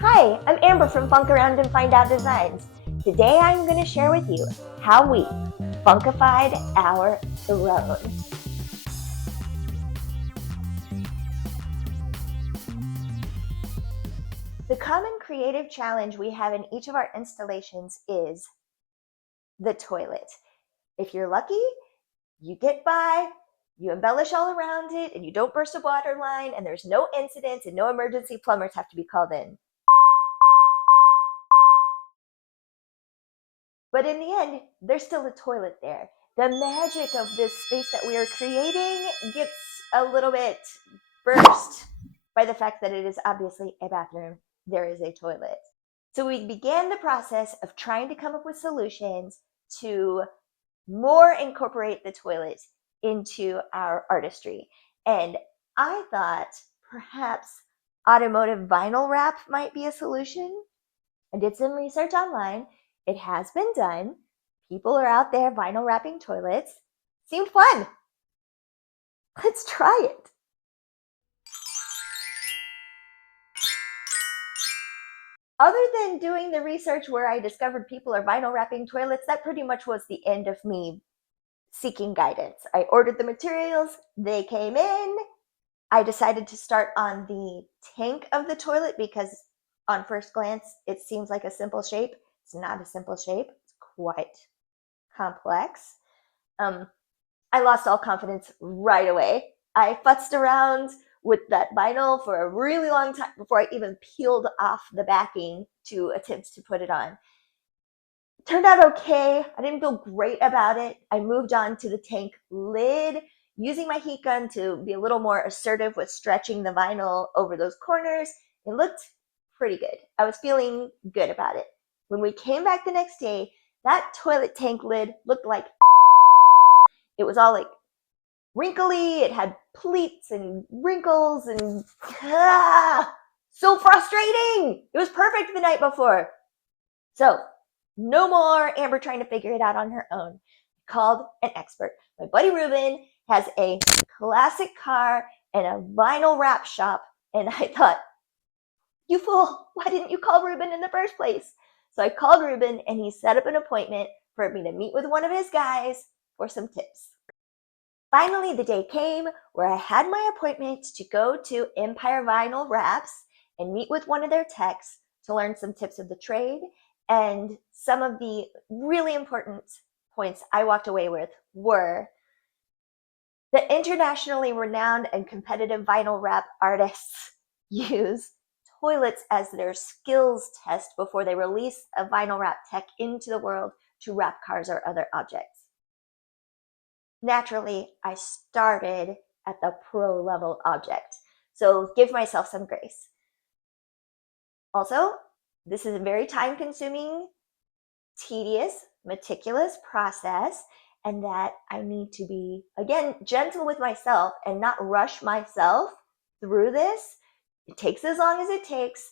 Hi, I'm Amber from Funk Around and Find Out Designs. Today I'm going to share with you how we funkified our throne. The common creative challenge we have in each of our installations is the toilet. If you're lucky, you get by, you embellish all around it, and you don't burst a water line, and there's no incidents and no emergency plumbers have to be called in. But in the end, there's still a toilet there. The magic of this space that we are creating gets a little bit burst by the fact that it is obviously a bathroom. There is a toilet. So we began the process of trying to come up with solutions to more incorporate the toilet into our artistry. And I thought perhaps automotive vinyl wrap might be a solution. I did some research online. It has been done. People are out there vinyl wrapping toilets. Seemed fun. Let's try it. Other than doing the research where I discovered people are vinyl wrapping toilets, that pretty much was the end of me seeking guidance. I ordered the materials, they came in. I decided to start on the tank of the toilet because on first glance, it seems like a simple shape. It's not a simple shape. It's quite complex. I lost all confidence right away. I futzed around with that vinyl for a really long time before I even peeled off the backing to attempt to put it on. Turned out okay. I didn't feel great about it. I moved on to the tank lid, using my heat gun to be a little more assertive with stretching the vinyl over those corners. It looked pretty good. I was feeling good about it. When we came back the next day, that toilet tank lid looked like it was all like wrinkly. It had pleats and wrinkles and so frustrating. It was perfect the night before. So no more Amber trying to figure it out on her own. I called an expert. My buddy Ruben has a classic car and a vinyl wrap shop. And I thought, you fool, why didn't you call Ruben in the first place? So I called Ruben and he set up an appointment for me to meet with one of his guys for some tips. Finally, the day came where I had my appointment to go to Empire Vinyl Wraps and meet with one of their techs to learn some tips of the trade. And some of the really important points I walked away with were the internationally renowned and competitive vinyl wrap artists use toilets as their skills test before they release a vinyl wrap tech into the world to wrap cars or other objects. Naturally, I started at the pro level object, so give myself some grace. Also, this is a very time consuming, tedious, meticulous process, and that I need to be, again, gentle with myself and not rush myself through this. It takes as long as it takes.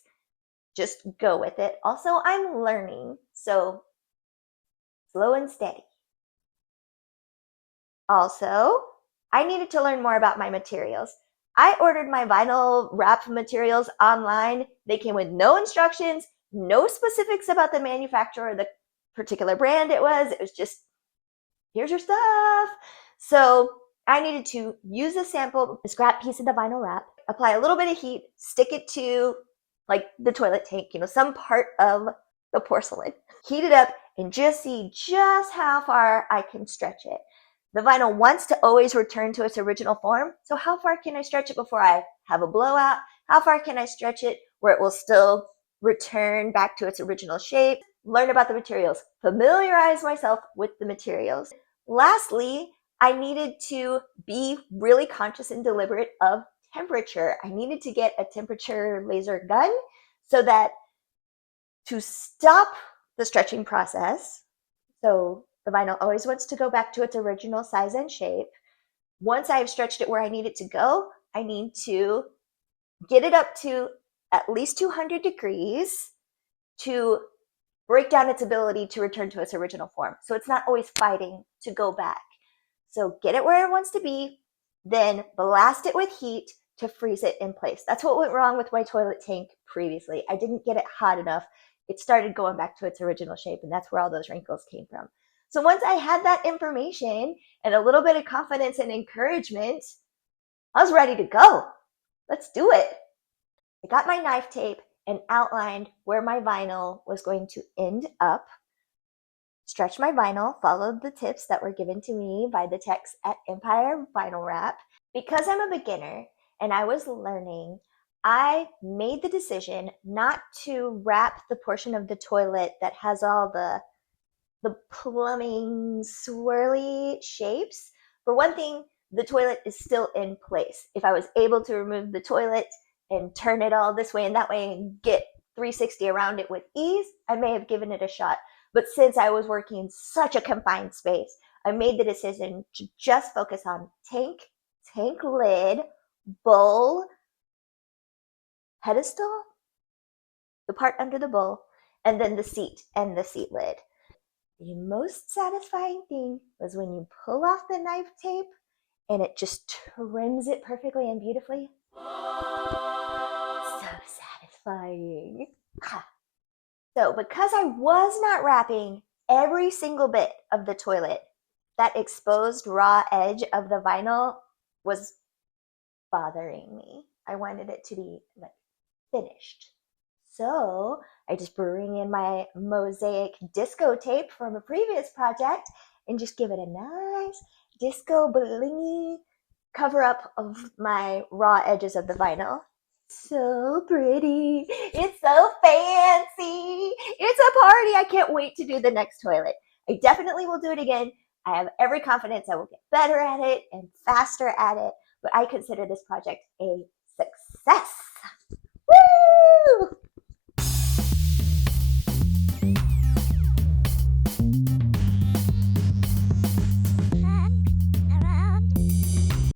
Just go with it. Also, I'm learning, so slow and steady. Also, I needed to learn more about my materials. I ordered my vinyl wrap materials online. They came with no instructions, no specifics about the manufacturer or the particular brand it was. It was just, here's your stuff. So I needed to use a sample, a scrap piece of the vinyl wrap, apply a little bit of heat, stick it to like the toilet tank, some part of the porcelain, heat it up and just see just how far I can stretch it. The vinyl wants to always return to its original form. So how far can I stretch it before I have a blowout? How far can I stretch it where it will still return back to its original shape? Learn about the materials, familiarize myself with the materials. Lastly, I needed to be really conscious and deliberate of temperature. I needed to get a temperature laser gun so that to stop the stretching process, so the vinyl always wants to go back to its original size and shape. Once I've stretched it where I need it to go, I need to get it up to at least 200 degrees to break down its ability to return to its original form. So it's not always fighting to go back. So get it where it wants to be, then blast it with heat to freeze it in place. That's what went wrong with my toilet tank previously. I didn't get it hot enough. It started going back to its original shape, and that's where all those wrinkles came from. So once I had that information and a little bit of confidence and encouragement, I was ready to go. Let's do it. I got my knife tape and outlined where my vinyl was going to end up. Stretched my vinyl, followed the tips that were given to me by the techs at Empire Vinyl Wrap. Because I'm a beginner and I was learning, I made the decision not to wrap the portion of the toilet that has all the plumbing swirly shapes. For one thing, the toilet is still in place. If I was able to remove the toilet and turn it all this way and that way and get 360 around it with ease, I may have given it a shot. But since I was working in such a confined space, I made the decision to just focus on tank lid, bowl, pedestal, the part under the bowl, and then the seat and the seat lid. The most satisfying thing was when you pull off the knife tape and it just trims it perfectly and beautifully. So satisfying. So because I was not wrapping every single bit of the toilet, that exposed raw edge of the vinyl was bothering me. I wanted it to be like finished. So I just bring in my mosaic disco tape from a previous project and just give it a nice disco blingy cover up of my raw edges of the vinyl. So pretty. It's so fancy. It's a party. I can't wait to do the next toilet. I definitely will do it again. I have every confidence I will get better at it and faster at it, but I consider this project a success.